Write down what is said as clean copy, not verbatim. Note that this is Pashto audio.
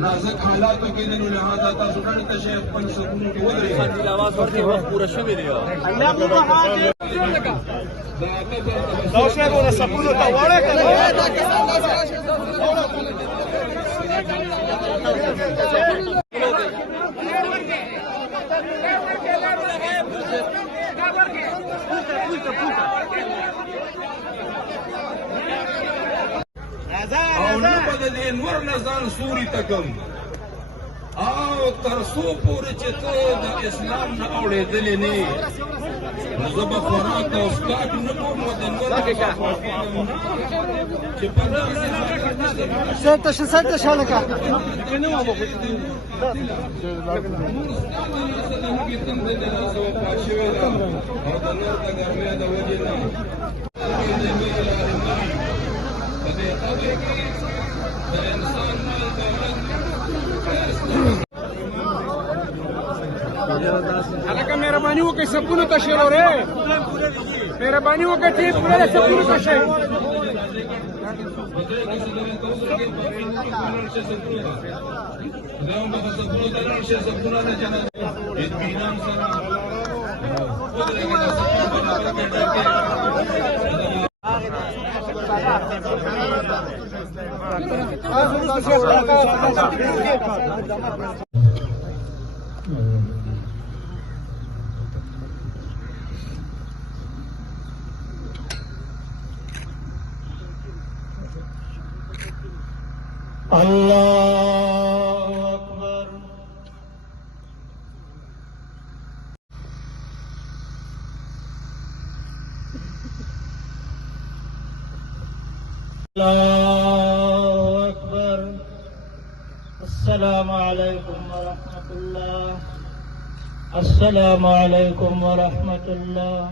नाजुक हालातों के दिन लिहाजा तासु नन तशे अपन सुकून के वदरे खाली आवाज ورته وخت پورا شوی دی الله مهاجر دوشه کو سکونو ته وړه کړه او نو بدل نور نزان سوري تکم او ترسو پورې چې ته د اسلام نه اورېدلې نه نو زه به خوراک او څښاک نه کوم د نور چې په سرته شالکه هلکه مهرباني وکړئ سبونو ته شئ ورې مهرباني وکړئ ټیپ کړئ سبونو ته شئ الله أكبر الله أكبر السلام عليكم ورحمة الله السلام عليكم ورحمة الله